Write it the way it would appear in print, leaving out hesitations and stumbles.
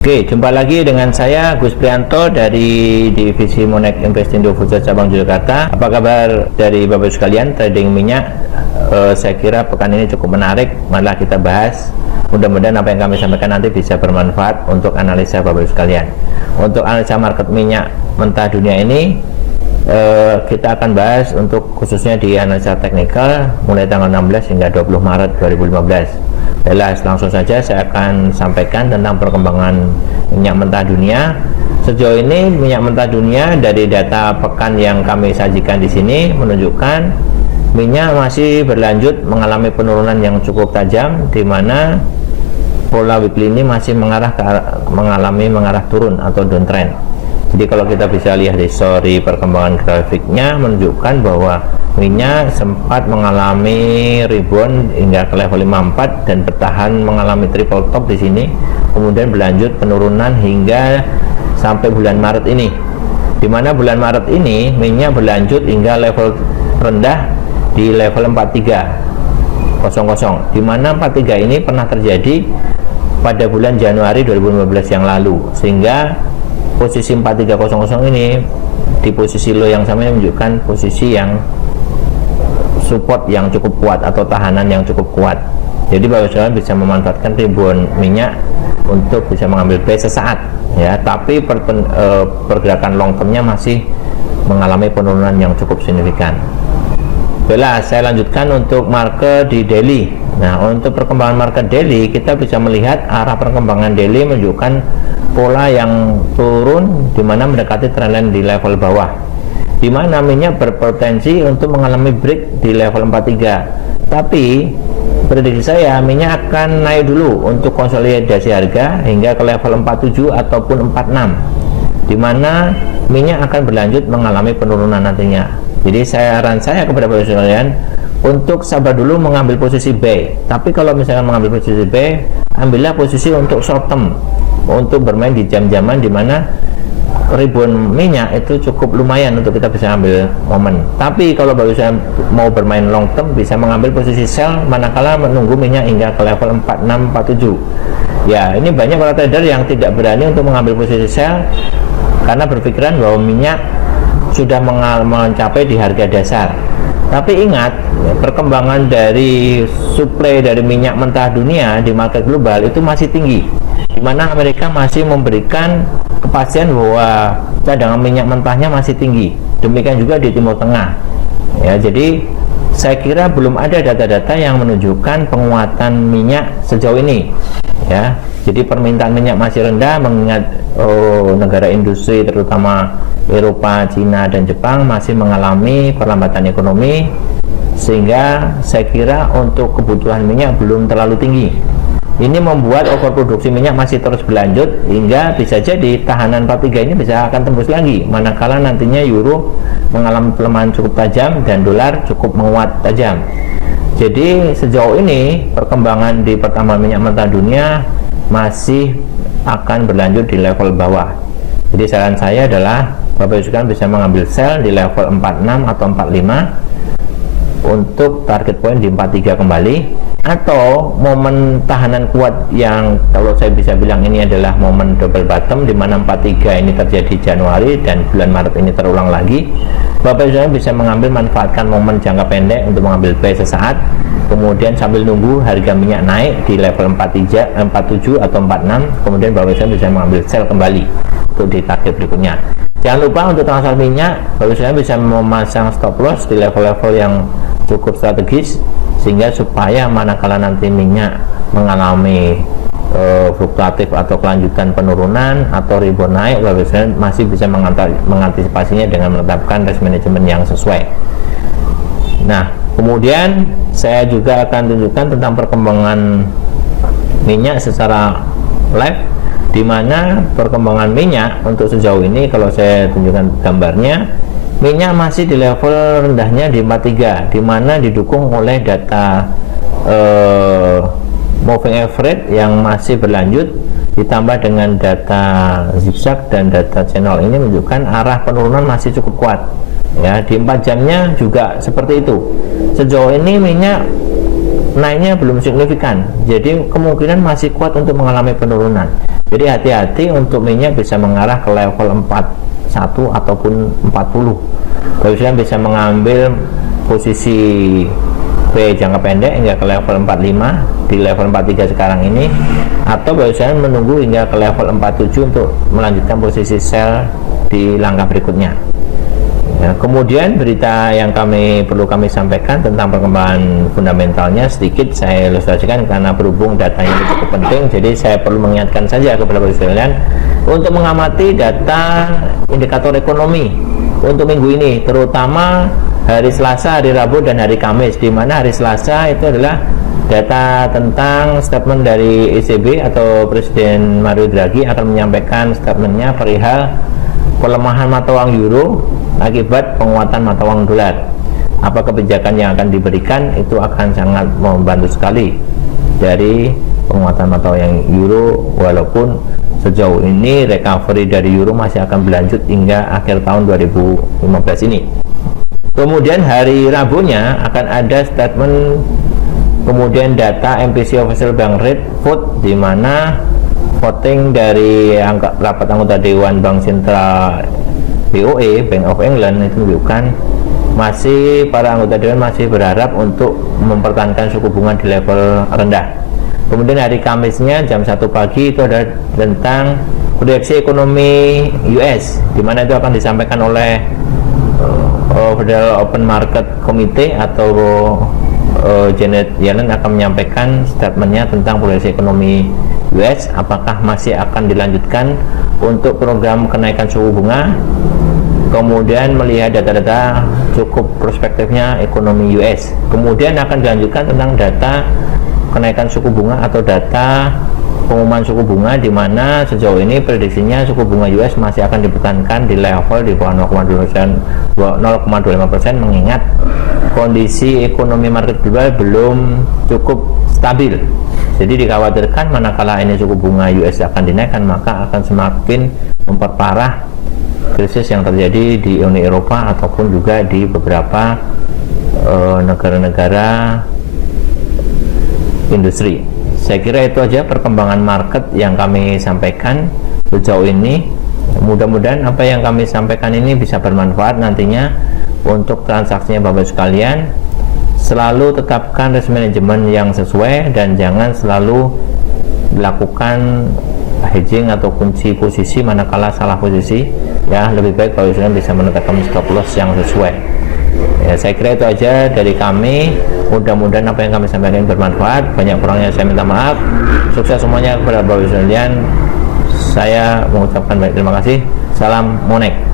Oke, jumpa lagi dengan saya Gus Prianto dari Divisi Monex Investindo Futsal Cabang Yogyakarta. Apa kabar dari Bapak sekalian trading minyak? Saya kira pekan ini cukup menarik, malah kita bahas. Mudah-mudahan apa yang kami sampaikan nanti bisa bermanfaat untuk analisa Bapak sekalian. Untuk analisa market minyak mentah dunia ini, kita akan bahas untuk khususnya di analisa teknikal mulai tanggal 16 hingga 20 Maret 2015. Jelas, langsung saja saya akan sampaikan tentang perkembangan minyak mentah dunia. Sejauh ini minyak mentah dunia dari data pekan yang kami sajikan di sini menunjukkan minyak masih berlanjut mengalami penurunan yang cukup tajam, di mana pola weekly ini masih mengalami turun atau downtrend. Jadi kalau kita bisa lihat di story perkembangan grafiknya menunjukkan bahwa minyak sempat mengalami rebound hingga ke level 54 dan bertahan mengalami triple top di sini, kemudian berlanjut penurunan hingga sampai bulan Maret ini. Di mana bulan Maret ini minyak berlanjut hingga level rendah di level 4300, di mana 43 ini pernah terjadi pada bulan Januari 2015 yang lalu, sehingga posisi 4300 ini di posisi low yang sama menunjukkan posisi yang support yang cukup kuat atau tahanan yang cukup kuat. Jadi Bapak Saudara bisa memanfaatkan rebound minyak untuk bisa mengambil buy sesaat ya, tapi pergerakan long termnya masih mengalami penurunan yang cukup signifikan. Baiklah, saya lanjutkan untuk market di daily. Nah, untuk perkembangan market daily kita bisa melihat arah perkembangan daily menunjukkan pola yang turun di mana mendekati trendline di level bawah, di mana minyak berpotensi untuk mengalami break di level 43. Tapi prediksi saya minyak akan naik dulu untuk konsolidasi harga hingga ke level 47 ataupun 46, di mana minyak akan berlanjut mengalami penurunan nantinya. Jadi saran saya kepada Bapak sekalian untuk sabar dulu mengambil posisi buy. Tapi kalau misalkan mengambil posisi buy, ambillah posisi untuk short term, untuk bermain di jam-jaman di mana rebound minyak itu cukup lumayan untuk kita bisa ambil momen. Tapi kalau baru saya mau bermain long term, bisa mengambil posisi sell manakala menunggu minyak hingga ke level 4647. Ya, ini banyak para trader yang tidak berani untuk mengambil posisi sell karena berpikiran bahwa minyak sudah mencapai di harga dasar. Tapi ingat, perkembangan dari suplai dari minyak mentah dunia di market global itu masih tinggi, di mana Amerika masih memberikan kepastian bahwa cadangan minyak mentahnya masih tinggi. Demikian juga di Timur Tengah. Ya, jadi saya kira belum ada data-data yang menunjukkan penguatan minyak sejauh ini. Ya, jadi permintaan minyak masih rendah mengingat negara industri terutama Eropa, Cina, dan Jepang masih mengalami perlambatan ekonomi, sehingga saya kira untuk kebutuhan minyak belum terlalu tinggi. Ini membuat overproduksi minyak masih terus berlanjut hingga bisa jadi tahanan 43 ini bisa akan tembus lagi manakala nantinya euro mengalami pelemahan cukup tajam dan dolar cukup menguat tajam. Jadi sejauh ini perkembangan di pertambangan minyak mentah dunia masih akan berlanjut di level bawah. Jadi saran saya adalah Bapak sekalian bisa mengambil sell di level 46 atau 45 untuk target point di 43 kembali, atau momen tahanan kuat yang kalau saya bisa bilang ini adalah momen double bottom di mana 43 ini terjadi Januari dan bulan Maret ini terulang lagi. Bapak sekalian bisa mengambil manfaatkan momen jangka pendek untuk mengambil buy sesaat, kemudian sambil nunggu harga minyak naik di level 47 atau 46, kemudian Bapak sekalian bisa mengambil sell kembali untuk di target berikutnya. Jangan lupa untuk transfer minyak, Bapak sekalian bisa memasang stop loss di level-level yang cukup strategis, sehingga supaya manakala nanti minyak mengalami fluktuatif atau kelanjutan penurunan atau rebound naik, Bapak sekalian masih bisa mengantisipasinya dengan menetapkan risk management yang sesuai. Nah, kemudian saya juga akan tunjukkan tentang perkembangan minyak secara live, di mana perkembangan minyak untuk sejauh ini kalau saya tunjukkan gambarnya, minyak masih di level rendahnya di 43, di mana didukung oleh data moving average yang masih berlanjut ditambah dengan data zigzag dan data channel ini menunjukkan arah penurunan masih cukup kuat. Ya, di 4 jamnya juga seperti itu. Sejauh ini minyak naiknya belum signifikan, jadi kemungkinan masih kuat untuk mengalami penurunan. Jadi hati-hati untuk minyak bisa mengarah ke level 41 ataupun 40. Bapak Ibu bisa mengambil posisi B jangka pendek hingga ke level 45 di level 43 sekarang ini, atau Bapak Ibu menunggu hingga ke level 47 untuk melanjutkan posisi sell di langkah berikutnya. Ya, kemudian berita yang perlu kami sampaikan tentang perkembangan fundamentalnya sedikit saya ilustrasikan karena berhubung datanya itu cukup penting, jadi saya perlu mengingatkan saja kepada Bapak sekalian untuk mengamati data indikator ekonomi untuk minggu ini, terutama hari Selasa, hari Rabu, dan hari Kamis, di mana hari Selasa itu adalah data tentang statement dari ECB atau Presiden Mario Draghi akan menyampaikan statementnya perihal pelemahan mata uang euro akibat penguatan mata uang dolar. Apa kebijakan yang akan diberikan itu akan sangat membantu sekali dari penguatan mata uang euro, walaupun sejauh ini recovery dari euro masih akan berlanjut hingga akhir tahun 2015 ini. Kemudian hari Rabunya akan ada statement, kemudian data MPC Official Bank Rate vote, di mana voting dari rapat anggota Dewan Bank Sentral BOE, Bank of England, itu menunjukkan masih para anggota Dewan masih berharap untuk mempertahankan suku bunga di level rendah. Kemudian hari Kamisnya jam 1 pagi itu ada tentang proyeksi ekonomi US, di mana itu akan disampaikan oleh Federal Open Market Committee atau Janet Yellen akan menyampaikan statementnya tentang proyeksi ekonomi US, apakah masih akan dilanjutkan untuk program kenaikan suku bunga, kemudian melihat data-data cukup prospektifnya ekonomi US, kemudian akan dilanjutkan tentang data kenaikan suku bunga atau data pengumuman suku bunga, di mana sejauh ini prediksinya suku bunga US masih akan dipertahankan di level di bawah 0,25%, mengingat kondisi ekonomi market global belum cukup stabil. Jadi dikhawatirkan manakala ini suku bunga US akan dinaikkan, maka akan semakin memperparah krisis yang terjadi di Uni Eropa ataupun juga di beberapa negara-negara industri. Saya kira itu aja perkembangan market yang kami sampaikan sejauh ini. Mudah-mudahan apa yang kami sampaikan ini bisa bermanfaat nantinya untuk transaksinya Bapak sekalian. Selalu tetapkan risk management yang sesuai dan jangan selalu dilakukan hedging atau kunci posisi manakala salah posisi. Ya, lebih baik Bapak sekalian bisa menetapkan stop loss yang sesuai. Ya, saya kira itu aja dari kami. Mudah-mudahan apa yang kami sampaikan bermanfaat. Banyak kurangnya saya minta maaf. Sukses semuanya kepada Bapak sekalian. Saya mengucapkan banyak terima kasih. Salam Monek.